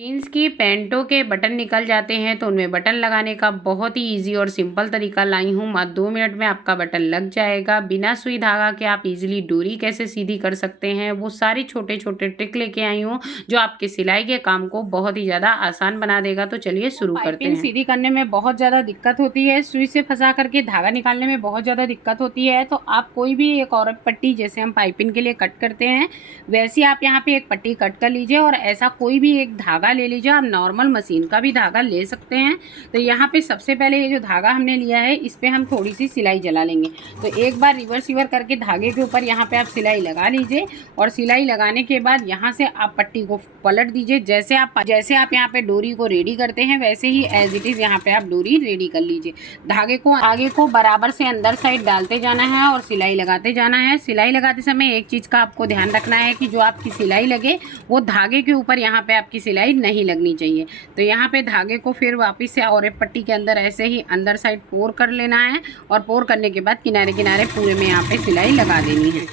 Jeans की पैंटों के button निकल जाते हैं तो उनमें बटन लगाने का बहुत ही इजी और सिंपल तरीका लाई हूँ। मात्र 2 मिनट में आपका बटन लग जाएगा। बिना सुई धागा के आप इजीली डोरी कैसे सीधी कर सकते हैं, वो सारी छोटे छोटे ट्रिक लेके आई हूँ जो आपके सिलाई के काम को बहुत ही ज़्यादा आसान बना देगा। तो चलिए शुरू करते हैं। सीधी करने में बहुत ज़्यादा दिक्कत होती है, सुई से फंसा करके धागा निकालने में बहुत ज़्यादा दिक्कत होती है। तो आप कोई भी एक और पट्टी, जैसे हम पाइपिंग के लिए कट करते हैं वैसे आप यहाँ पे एक पट्टी कट कर लीजिए और ऐसा कोई भी एक धागा ले लीजिए। आप नॉर्मल मशीन का भी धागा ले सकते हैं। तो यहाँ पे सबसे पहले ये जो धागा हमने लिया है इस पे हम थोड़ी सी सिलाई जला लेंगे। तो एक बार रिवर्स करके धागे के ऊपर यहाँ पे आप सिलाई लगा लीजिए और सिलाई लगाने के बाद यहाँ से आप पट्टी को पलट दीजिए। जैसे आप यहाँ पे डोरी को रेडी करते हैं वैसे ही एज इट इज यहाँ पे आप डोरी रेडी कर लीजिए। धागे को आगे को बराबर से अंदर साइड डालते जाना है और सिलाई लगाते जाना है। सिलाई लगाते समय एक चीज का आपको ध्यान रखना है कि जो आपकी सिलाई लगे वो धागे के ऊपर यहाँ पे आपकी सिलाई नहीं लगनी चाहिए। तो यहाँ पे धागे को फिर वापस से और एक पट्टी के अंदर ऐसे ही अंदर साइड पोर कर लेना है और पोर करने के बाद किनारे किनारे पूरे में यहाँ पे सिलाई लगा देनी है।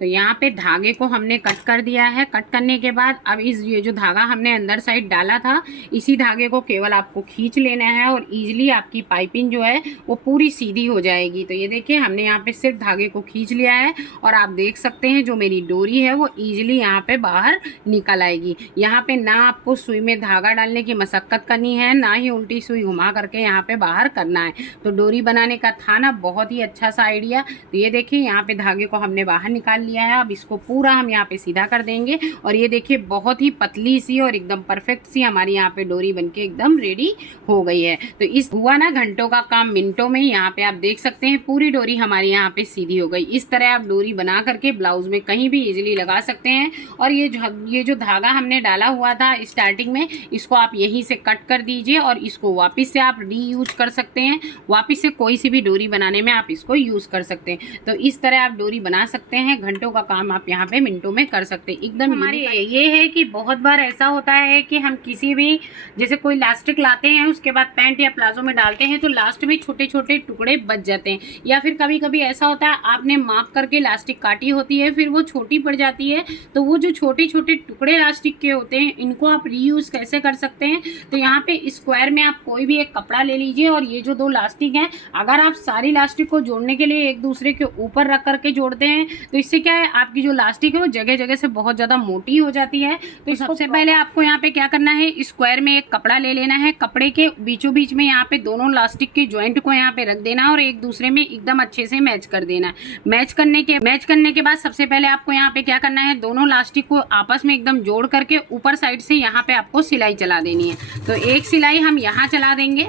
तो यहाँ पे धागे को हमने कट कर दिया है। कट करने के बाद अब ये जो धागा हमने अंदर साइड डाला था इसी धागे को केवल आपको खींच लेना है और इजीली आपकी पाइपिंग जो है वो पूरी सीधी हो जाएगी। तो ये देखिए हमने यहाँ पे सिर्फ धागे को खींच लिया है और आप देख सकते हैं जो मेरी डोरी है वो ईजिली यहाँ पे बाहर निकल आएगी। यहाँ पे ना आपको सुई में धागा डालने की मशक्कत करनी है, ना ही उल्टी सुई घुमा करके यहाँ पे बाहर करना है। तो डोरी बनाने का था ना बहुत ही अच्छा सा आइडिया। तो ये देखिए यहाँ पे धागे को हमने बाहर निकाल लिया है। अब इसको पूरा हम यहाँ पे सीधा कर देंगे और ये देखिए बहुत ही पतली सी और एकदम परफेक्ट सी हमारी यहाँ पे डोरी बनके एकदम रेडी हो गई है। तो इस हुआ ना घंटों का काम मिनटों में। यहाँ पे आप देख सकते हैं पूरी डोरी हमारी यहाँ पे सीधी हो गई। इस तरह आप डोरी बना करके ब्लाउज में कहीं भी इजीली लगा सकते हैं। और ये जो धागा हमने डाला हुआ था स्टार्टिंग में इसको आप यहीं से कट कर दीजिए और इसको वापिस से आप रीयूज कर सकते हैं। वापिस से कोई सी भी डोरी बनाने में आप इसको यूज कर सकते हैं। तो इस तरह आप डोरी बना सकते हैं। घंटों का काम आप यहाँ पे मिनटों में कर सकते हैं। एकदम हमारी ये है कि बहुत बार ऐसा होता है कि हम किसी भी जैसे कोई इलास्टिक लाते हैं उसके बाद पैंट या प्लाजो में डालते हैं तो लास्ट में छोटे छोटे टुकड़े बच जाते हैं। या फिर कभी कभी ऐसा होता है आपने माप करके इलास्टिक काटी होती है फिर वो छोटी पड़ जाती है। तो वो जो छोटे छोटे टुकड़े इलास्टिक के होते हैं इनको आप रीयूज कैसे कर सकते हैं। तो यहाँ पे स्क्वायर में आप कोई भी एक कपड़ा ले लीजिए और ये जो 2 इलास्टिक हैं अगर आप सारी इलास्टिक को जोड़ने के लिए एक दूसरे के ऊपर रख करके जोड़ते हैं तो इससे क्या है आपकी जो इलास्टिक है वो जगह जगह से बहुत ज़्यादा मोटी हो जाती है। तो सबसे पहले आपको यहाँ पे क्या करना है, स्क्वायर में एक कपड़ा ले लेना है। कपड़े के बीचों बीच में यहाँ पे दोनों इलास्टिक के जॉइंट को यहाँ पे रख देना है और एक दूसरे में एकदम अच्छे से मैच कर देना है। मैच करने के बाद सबसे पहले आपको यहाँ पे क्या करना है, दोनों इलास्टिक को आपस में एकदम जोड़ करके ऊपर साइड से यहाँ पे आपको सिलाई चला देनी है। तो एक सिलाई हम यहाँ चला देंगे।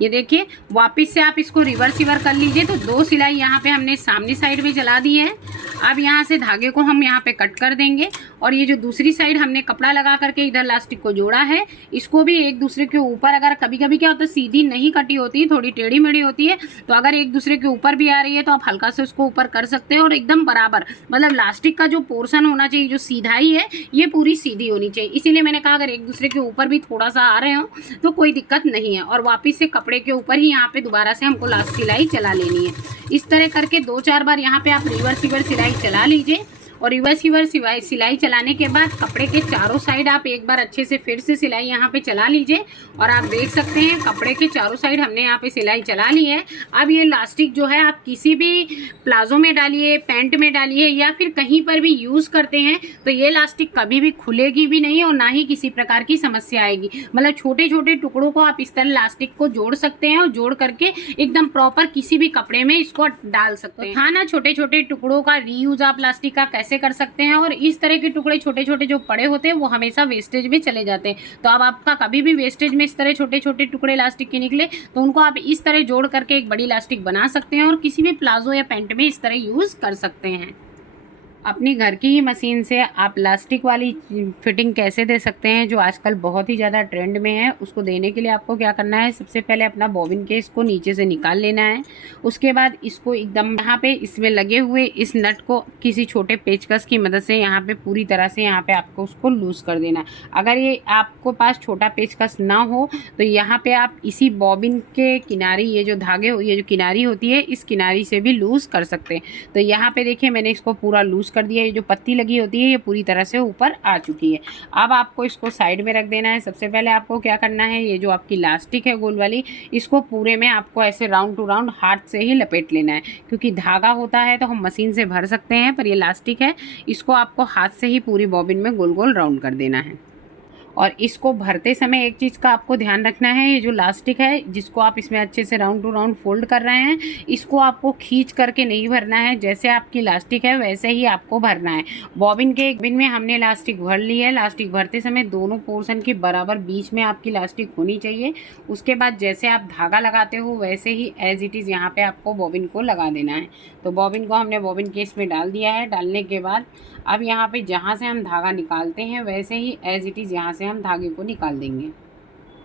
ये देखिए वापस से आप इसको रिवर्स कर लीजिए। तो 2 सिलाई यहाँ पे हमने सामने साइड में चला दी है। अब यहाँ से धागे को हम यहाँ पे कट कर देंगे और ये जो दूसरी साइड हमने कपड़ा लगा करके इधर इलास्टिक को जोड़ा है इसको भी एक दूसरे के ऊपर, अगर कभी कभी क्या होता है सीधी नहीं कटी होती थोड़ी टेढ़ी मेढ़ी होती है तो अगर एक दूसरे के ऊपर भी आ रही है तो आप हल्का से उसको ऊपर कर सकते हैं और एकदम बराबर, मतलब इलास्टिक का जो पोर्शन होना चाहिए जो सीधाई है ये पूरी सीधी होनी चाहिए। इसीलिए मैंने कहा अगर एक दूसरे के ऊपर भी थोड़ा सा आ रहे हो तो कोई दिक्कत नहीं है। और वापिस से कपड़े के ऊपर ही यहाँ पे दोबारा से हमको लास्ट सिलाई चला लेनी है। इस तरह करके 2-4 बार यहाँ पे आप रिवर्स सिलाई चला लीजिए और रिवर्स सिलाई चलाने के बाद कपड़े के चारों साइड आप एक बार अच्छे से फिर से सिलाई यहाँ पे चला लीजिए और आप देख सकते हैं कपड़े के चारों साइड हमने यहाँ पे सिलाई चला ली है। अब ये इलास्टिक जो है आप किसी भी प्लाजो में डालिए, पैंट में डालिए या फिर कहीं पर भी यूज़ करते हैं तो ये इलास्टिक कभी भी खुलेगी भी नहीं और ना ही किसी प्रकार की समस्या आएगी। मतलब छोटे छोटे टुकड़ों को आप इस तरह इलास्टिक को जोड़ सकते हैं और जोड़ करके एकदम प्रॉपर किसी भी कपड़े में इसको डाल सकते हैं। हाँ ना, छोटे छोटे टुकड़ों का रीयूज आप प्लास्टिक का कैसे कर सकते हैं और इस तरह के टुकड़े छोटे छोटे जो पड़े होते हैं वो हमेशा वेस्टेज में चले जाते हैं। तो अब आपका कभी भी वेस्टेज में इस तरह छोटे छोटे टुकड़े इलास्टिक के निकले तो उनको आप इस तरह जोड़ करके एक बड़ी इलास्टिक बना सकते हैं और किसी भी प्लाजो या पैंट में इस तरह यूज कर सकते हैं। अपनी घर की ही मशीन से आप इलास्टिक वाली फिटिंग कैसे दे सकते हैं जो आजकल बहुत ही ज़्यादा ट्रेंड में है, उसको देने के लिए आपको क्या करना है, सबसे पहले अपना बॉबिन के इसको नीचे से निकाल लेना है। उसके बाद इसको एकदम यहाँ पे इसमें लगे हुए इस नट को किसी छोटे पेचकस की मदद से यहाँ पे पूरी तरह से यहाँ पे आपको उसको लूज़ कर देना है। अगर ये आपको पास छोटा पेचकस ना हो तो यहाँ पे आप इसी बॉबिन के किनारे ये जो धागे ये जो किनारी होती है इस किनारी से भी लूज़ कर सकते हैं। तो यहाँ पे देखिए मैंने इसको पूरा लूज़ कर दिया, ये जो पत्ती लगी होती है ये पूरी तरह से ऊपर आ चुकी है। अब आपको इसको साइड में रख देना है। सबसे पहले आपको क्या करना है, ये जो आपकी इलास्टिक है गोल वाली, इसको पूरे में आपको ऐसे राउंड टू राउंड हाथ से ही लपेट लेना है। क्योंकि धागा होता है तो हम मशीन से भर सकते हैं, पर ये इलास्टिक है, इसको आपको हाथ से ही पूरी बॉबिन में गोल गोल राउंड कर देना है। और इसको भरते समय एक चीज़ का आपको ध्यान रखना है, ये जो इलास्टिक है जिसको आप इसमें अच्छे से राउंड टू राउंड फोल्ड कर रहे हैं, इसको आपको खींच करके नहीं भरना है। जैसे आपकी इलास्टिक है वैसे ही आपको भरना है। बॉबिन के एक बिन में हमने इलास्टिक भर ली है। इलास्टिक भरते समय दोनों पोर्शन के बराबर बीच में आपकी इलास्टिक होनी चाहिए। उसके बाद जैसे आप धागा लगाते हो वैसे ही एज इट इज़ यहाँ पे आपको बॉबिन को लगा देना है। तो बॉबिन को हमने बॉबिन केस में डाल दिया है। डालने के बाद अब यहाँ पे जहाँ से हम धागा निकालते हैं वैसे ही एज इट इज़ यहाँ से हम धागे को निकाल देंगे।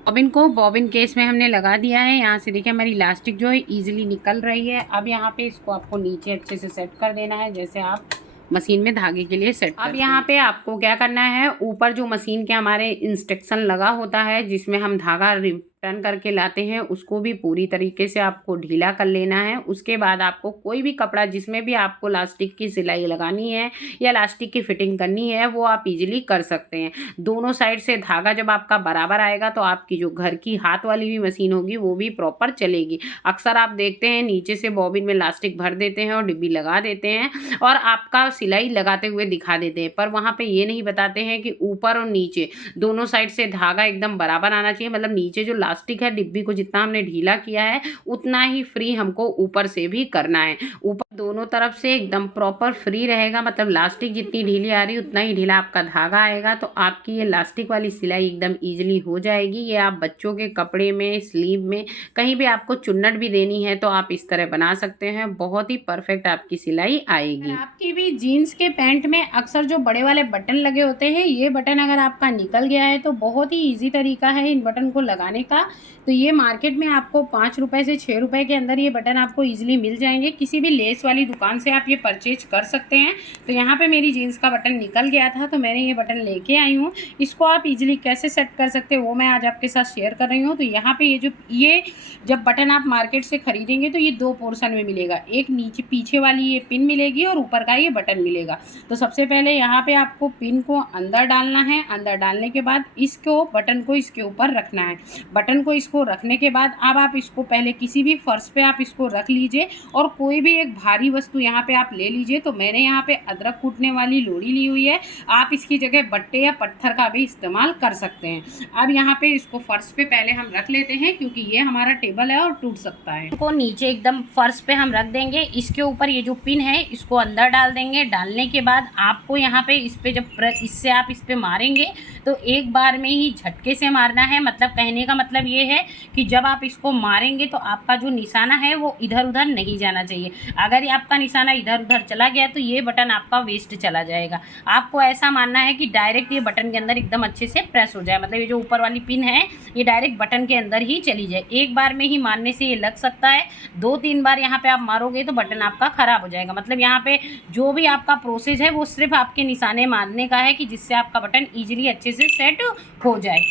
बॉबिन को बॉबिन केस में हमने लगा दिया है। यहाँ से देखिए हमारी इलास्टिक जो है ईजिली निकल रही है। अब यहाँ पे इसको आपको नीचे अच्छे से सेट कर देना है, जैसे आप मशीन में धागे के लिए सेट। अब यहाँ पे आपको क्या करना है, ऊपर जो मशीन के हमारे इंस्ट्रक्शन लगा होता है जिसमें हम धागा टर्न करके लाते हैं, उसको भी पूरी तरीके से आपको ढीला कर लेना है। उसके बाद आपको कोई भी कपड़ा जिसमें भी आपको इलास्टिक की सिलाई लगानी है या इलास्टिक की फिटिंग करनी है वो आप इजीली कर सकते हैं। दोनों साइड से धागा जब आपका बराबर आएगा तो आपकी जो घर की हाथ वाली भी मशीन होगी वो भी प्रॉपर चलेगी। अक्सर आप देखते हैं नीचे से बॉबिन में इलास्टिक भर देते हैं और डिब्बी लगा देते हैं और आपका सिलाई लगाते हुए दिखा देते हैं, पर वहाँ पे ये नहीं बताते हैं कि ऊपर और नीचे दोनों साइड से धागा एकदम बराबर आना चाहिए। मतलब नीचे जो इलास्टिक है डिब्बी को जितना हमने ढीला किया है उतना ही फ्री हमको ऊपर से भी करना है। ऊपर दोनों तरफ से एकदम प्रॉपर फ्री रहेगा, मतलब इलास्टिक जितनी ढीली आ रही उतना ही ढीला आपका धागा आएगा। तो आपकी ये इलास्टिक वाली सिलाई एकदम ईजिली हो जाएगी। ये आप बच्चों के कपड़े में, स्लीव में, कहीं भी आपको चुन्नट भी देनी है तो आप इस तरह बना सकते हैं। बहुत ही परफेक्ट आपकी सिलाई आएगी। आपकी भी जीन्स के पैंट में अक्सर जो बड़े वाले बटन लगे होते हैं, ये बटन अगर आपका निकल गया है तो बहुत ही ईजी तरीका है इन बटन को लगाने का। तो ये मार्केट में आपको 5 रुपए से 6 रुपए के अंदर ये बटन आपको ईजिली मिल जाएंगे। किसी भी लेस वाली दुकान से आप ये परचेज कर सकते हैं। तो यहाँ पे मेरी जीन्स का बटन निकल गया था तो मैंने ये बटन लेके आई हूँ। इसको आप इजीली कैसे सेट कर सकते हैं वो मैं आज आपके साथ शेयर कर रही हूँ। तो यहाँ पे ये जब बटन आप मार्केट से खरीदेंगे तो ये 2 पोर्शन में मिलेगा। एक नीचे पीछे वाली ये पिन मिलेगी और ऊपर का ये बटन मिलेगा। तो सबसे पहले यहाँ पे आपको पिन को अंदर डालना है। अंदर डालने के बाद इसको बटन को इसके ऊपर रखना है। बटन को इसको रखने के बाद अब आप इसको पहले किसी भी फर्श पे आप इसको रख लीजिए और कोई भी एक भारी वस्तु यहाँ पे आप ले लीजिए। तो मैंने यहाँ पे अदरक कूटने वाली लोड़ी ली हुई है। आप इसकी जगह बट्टे या पत्थर का भी इस्तेमाल कर सकते हैं। अब यहाँ पे इसको फर्श पे पहले हम रख लेते हैं क्योंकि ये हमारा टेबल है और टूट सकता है। इसको नीचे एकदम फर्श पे हम रख देंगे। इसके ऊपर ये जो पिन है इसको अंदर डाल देंगे। डालने के बाद आपको यहाँ पे इस पे जब इससे आप इस पे मारेंगे तो एक बार में ही झटके से मारना है। मतलब कहने का मतलब ये है कि जब आप इसको मारेंगे तो आपका जो निशाना है वो इधर उधर नहीं जाना चाहिए। अगर ये आपका निशाना इधर उधर चला गया तो ये बटन आपका वेस्ट चला जाएगा। आपको ऐसा मानना है कि डायरेक्ट ये बटन के अंदर एकदम अच्छे से प्रेस हो जाए। मतलब ये जो ऊपर वाली पिन है ये डायरेक्ट बटन के अंदर ही चली जाए। एक बार में ही मारने से ये लग सकता है, 2-3 बार यहाँ पे आप मारोगे तो बटन आपका ख़राब हो जाएगा। मतलब यहाँ पे जो भी आपका प्रोसेस है वो सिर्फ आपके निशाने मारने का है कि जिससे आपका बटन ईजिली अच्छे से सेट हो जाए।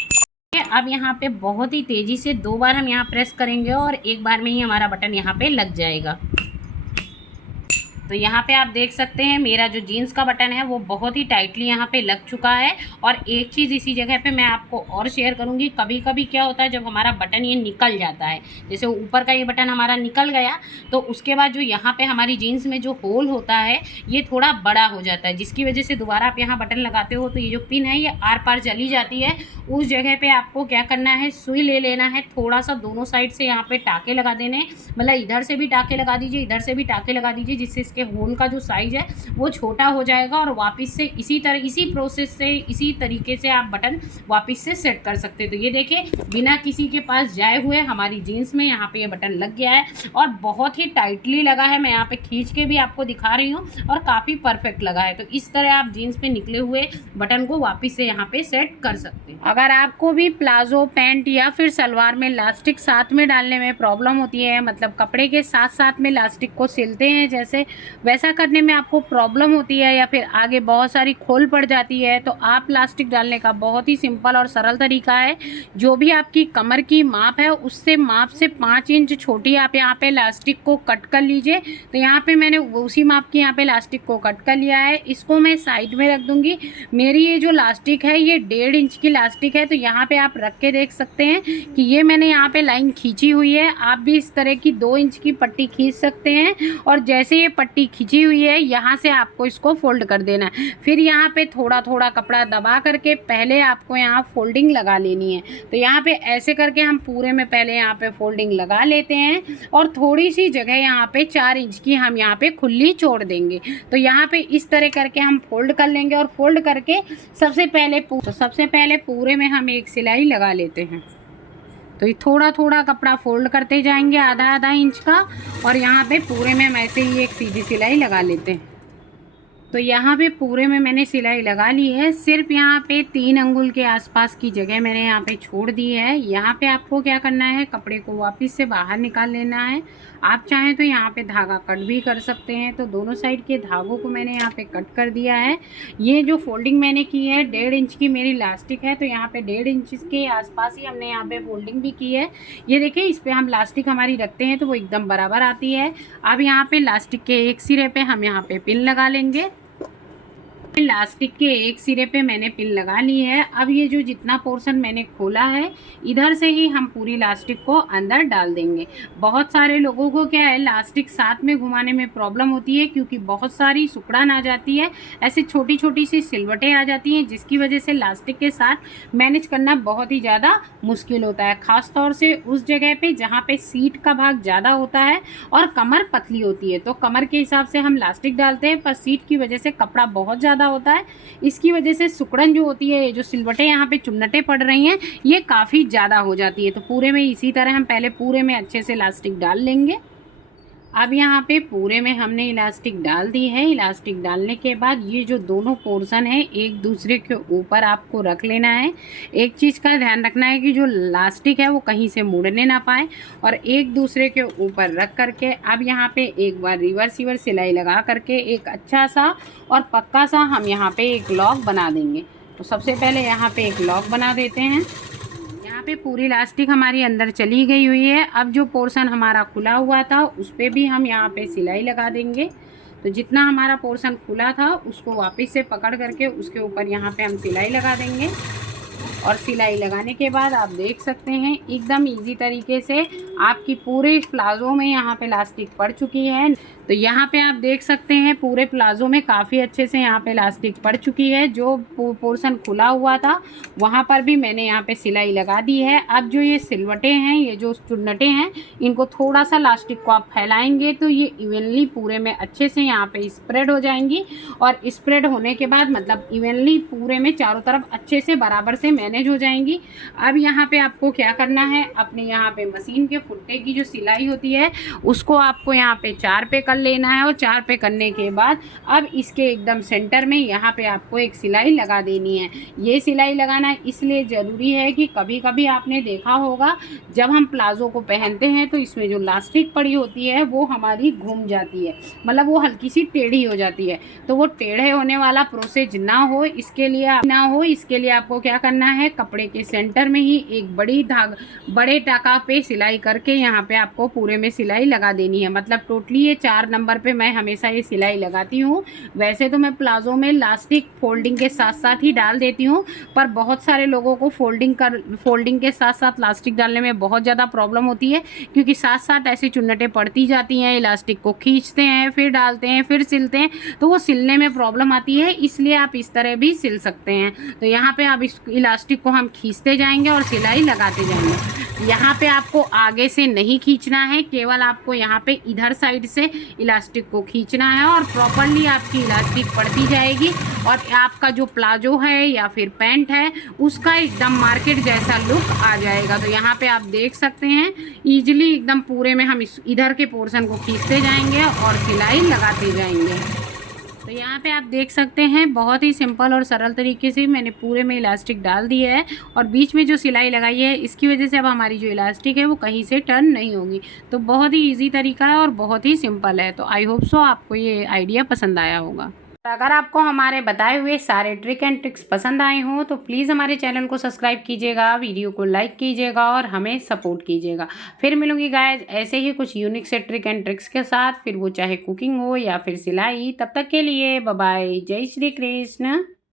अब यहाँ पे बहुत ही तेज़ी से 2 बार हम यहाँ प्रेस करेंगे और एक बार में ही हमारा बटन यहाँ पे लग जाएगा। तो यहाँ पे आप देख सकते हैं मेरा जो जीन्स का बटन है वो बहुत ही टाइटली यहाँ पे लग चुका है। और एक चीज़ इसी जगह पे मैं आपको और शेयर करूँगी, कभी कभी क्या होता है जब हमारा बटन ये निकल जाता है, जैसे ऊपर का ये बटन हमारा निकल गया तो उसके बाद जो यहाँ पे हमारी जीन्स में जो होल होता है ये थोड़ा बड़ा हो जाता है, जिसकी वजह से दोबारा आप यहाँ बटन लगाते हो तो ये जो पिन है ये आर पार चली जाती है। उस जगह पर आपको क्या करना है, सुई ले लेना है, थोड़ा सा दोनों साइड से यहाँ पर टाँके लगा देने। मतलब इधर से भी टाँके लगा दीजिए, इधर से भी टाँके लगा दीजिए, जिससे इसके होल का जो साइज है वो छोटा हो जाएगा। और वापस से इसी प्रोसेस से इसी तरीके से आप बटन वापस से सेट कर सकते हैं। तो ये देखिए बिना किसी के पास जाए हुए हमारी जीन्स में यहाँ पे ये बटन लग गया है और बहुत ही टाइटली लगा है। मैं यहाँ पे खींच के भी आपको दिखा रही हूँ और काफ़ी परफेक्ट लगा है। तो इस तरह आप जीन्स पे निकले हुए बटन को वापस से यहाँ पे सेट कर सकते हैं। अगर आपको भी प्लाजो, पैंट या फिर सलवार में इलास्टिक साथ में डालने में प्रॉब्लम होती है, मतलब कपड़े के साथ साथ में इलास्टिक को सिलते हैं जैसे, वैसा करने में आपको प्रॉब्लम होती है या फिर आगे बहुत सारी खोल पड़ जाती है, तो आप इलास्टिक डालने का बहुत ही सिंपल और सरल तरीका है। जो भी आपकी कमर की माप है उससे माप से 5 इंच छोटी आप यहाँ पे इलास्टिक को कट कर लीजिए। तो यहाँ पे मैंने उसी माप की यहाँ पे इलास्टिक को कट कर लिया है। इसको मैं साइड में रख दूँगी। मेरी ये जो इलास्टिक है ये 1.5 इंच की इलास्टिक है, तो यहाँ पे आप रख के देख सकते हैं कि ये मैंने यहाँ पे लाइन खींची हुई है। आप भी इस तरह की 2 इंच की पट्टी खींच सकते हैं और जैसे ये पट्टी खींची हुई है यहाँ से आपको इसको फोल्ड कर देना है। फिर यहाँ पे थोड़ा थोड़ा कपड़ा दबा करके पहले आपको यहाँ फोल्डिंग लगा लेनी है। तो यहाँ पे ऐसे करके हम पूरे में पहले यहाँ पे फोल्डिंग लगा लेते हैं और थोड़ी सी जगह यहाँ पे 4 इंच की हम यहाँ पे खुली छोड़ देंगे। तो यहाँ पे इस तरह करके हम फोल्ड कर लेंगे और फोल्ड करके सबसे पहले पूरे में हम एक सिलाई लगा लेते हैं। तो ये थोड़ा थोड़ा कपड़ा फोल्ड करते जाएंगे आधा आधा इंच का, और यहाँ पे पूरे में हम ऐसे ही एक सीधी सिलाई लगा लेते हैं। तो यहाँ पे पूरे में मैंने सिलाई लगा ली है। सिर्फ यहाँ पे 3 अंगुल के आसपास की जगह मैंने यहाँ पे छोड़ दी है। यहाँ पे आपको क्या करना है, कपड़े को वापस से बाहर निकाल लेना है। आप चाहें तो यहाँ पे धागा कट भी कर सकते हैं। तो दोनों साइड के धागों को मैंने यहाँ पे कट कर दिया है। ये जो फोल्डिंग मैंने की है 1.5 इंच की मेरी इलास्टिक है, तो यहाँ पे 1.5 इंच के आसपास ही हमने यहाँ पे फोल्डिंग भी की है। ये देखिए, इस पर हम इलास्टिक हमारी रखते हैं तो वो एकदम बराबर आती है। अब यहाँ पे इलास्टिक के एक सिरे पे हम यहाँ पे पिन लगा लेंगे। इलास्टिक के एक सिरे पे मैंने पिन लगा ली है। अब ये जो जितना पोर्शन मैंने खोला है इधर से ही हम पूरी इलास्टिक को अंदर डाल देंगे। बहुत सारे लोगों को क्या है, इलास्टिक साथ में घुमाने में प्रॉब्लम होती है क्योंकि बहुत सारी सुकड़न आ जाती है, ऐसे छोटी छोटी सी सिलवटें आ जाती हैं, जिसकी वजह से इलास्टिक के साथ मैनेज करना बहुत ही ज़्यादा मुश्किल होता है। ख़ास तौर से उस जगह पे जहाँ पे सीट का भाग ज़्यादा होता है और कमर पतली होती है। तो कमर के हिसाब से हम इलास्टिक डालते हैं, पर सीट की वजह से कपड़ा बहुत ज़्यादा होता है। इसकी वजह से सुकड़न जो होती है, जो सिलवटें यहाँ पे चुन्नटें पड़ रही हैं, ये काफ़ी ज़्यादा हो जाती है। तो पूरे में इसी तरह हम पहले पूरे में अच्छे से इलास्टिक डाल लेंगे। अब यहाँ पे पूरे में हमने इलास्टिक डाल दी है। इलास्टिक डालने के बाद ये जो दोनों पोर्शन है एक दूसरे के ऊपर आपको रख लेना है। एक चीज़ का ध्यान रखना है कि जो इलास्टिक है वो कहीं से मुड़ने ना पाए, और एक दूसरे के ऊपर रख करके अब यहाँ पे एक बार रिवर्स सिलाई लगा करके एक अच्छा सा और पक्का सा हम यहाँ पे एक लॉक बना देंगे। तो सबसे पहले यहाँ पे एक लॉक बना देते हैं। यहाँ पे पूरी इलास्टिक हमारी अंदर चली गई हुई है। अब जो पोर्शन हमारा खुला हुआ था उस पर भी हम यहाँ पे सिलाई लगा देंगे। तो जितना हमारा पोर्शन खुला था उसको वापस से पकड़ करके उसके ऊपर यहाँ पे हम सिलाई लगा देंगे। और सिलाई लगाने के बाद आप देख सकते हैं एकदम इजी तरीके से आपकी पूरे प्लाज़ो में यहाँ पे इलास्टिक पड़ चुकी है। तो यहाँ पे आप देख सकते हैं पूरे प्लाज़ो में काफ़ी अच्छे से यहाँ पे इलास्टिक पड़ चुकी है। जो पोर्शन खुला हुआ था वहाँ पर भी मैंने यहाँ पे सिलाई लगा दी है। अब जो ये सिलवटें हैं, ये जो चुन्नटें हैं, इनको थोड़ा सा इलास्टिक को आप फैलाएंगे तो ये इवनली पूरे में अच्छे से यहाँ पे स्प्रेड हो जाएंगी। और स्प्रेड होने के बाद मतलब इवनली पूरे में चारों तरफ अच्छे से बराबर से मैनेज हो जाएंगी। अब यहाँ पे आपको क्या करना है, अपने यहाँ पे मशीन के फुट्टे की जो सिलाई होती है उसको आपको यहाँ पे 4 पे कर लेना है। और 4 पे करने के बाद अब इसके एकदम सेंटर में यहाँ पे आपको एक सिलाई लगा देनी है। ये सिलाई लगाना इसलिए ज़रूरी है कि कभी कभी आपने देखा होगा जब हम प्लाज़ो को पहनते हैं तो इसमें जो इलास्टिक पड़ी होती है वो हमारी घूम जाती है, मतलब वो हल्की सी टेढ़ी हो जाती है। तो वो टेढ़े होने वाला प्रोसेस ना हो इसके लिए आपको क्या करना है, कपड़े के सेंटर में ही एक बड़े टाका पे सिलाई करके यहाँ पे आपको पूरे में सिलाई लगा देनी है। मतलब टोटली ये 4 नंबर पे मैं हमेशा ये सिलाई लगाती हूँ। वैसे तो मैं प्लाज़ो में इलास्टिक फोल्डिंग के साथ साथ ही डाल देती हूँ, पर बहुत सारे लोगों को फोल्डिंग के साथ साथ इलास्टिक डालने में बहुत ज़्यादा प्रॉब्लम होती है, क्योंकि साथ साथ ऐसी चुन्नटें पड़ती जाती हैं, इलास्टिक को खींचते हैं, फिर डालते हैं, फिर सिलते हैं, तो वो सिलने में प्रॉब्लम आती है। इसलिए आप इस तरह भी सिल सकते हैं। तो यहाँ पे आप इस इलास्टिक को हम खींचते जाएंगे और सिलाई लगाते जाएंगे। यहाँ पे आपको आगे से नहीं खींचना है, केवल आपको यहाँ पे इधर साइड से इलास्टिक को खींचना है और प्रॉपरली आपकी इलास्टिक पड़ती जाएगी और आपका जो प्लाजो है या फिर पैंट है उसका एकदम मार्केट जैसा लुक आ जाएगा। तो यहाँ पे आप देख सकते हैं ईजिली एकदम पूरे में हम इधर के पोर्शन को खींचते जाएंगे और सिलाई लगाते जाएंगे। तो तो यहाँ पे आप देख सकते हैं बहुत ही सिंपल और सरल तरीके से मैंने पूरे में इलास्टिक डाल दिया है और बीच में जो सिलाई लगाई है इसकी वजह से अब हमारी जो इलास्टिक है वो कहीं से टर्न नहीं होगी। तो बहुत ही इजी तरीका है और बहुत ही सिंपल है। तो आई होप सो आपको ये आइडिया पसंद आया होगा। अगर आपको हमारे बताए हुए सारे ट्रिक एंड ट्रिक्स पसंद आए हों तो प्लीज़ हमारे चैनल को सब्सक्राइब कीजिएगा, वीडियो को लाइक कीजिएगा और हमें सपोर्ट कीजिएगा। फिर मिलूंगी गाइज ऐसे ही कुछ यूनिक से ट्रिक एंड ट्रिक्स के साथ, फिर वो चाहे कुकिंग हो या फिर सिलाई। तब तक के लिए बाय बाय, जय श्री कृष्ण।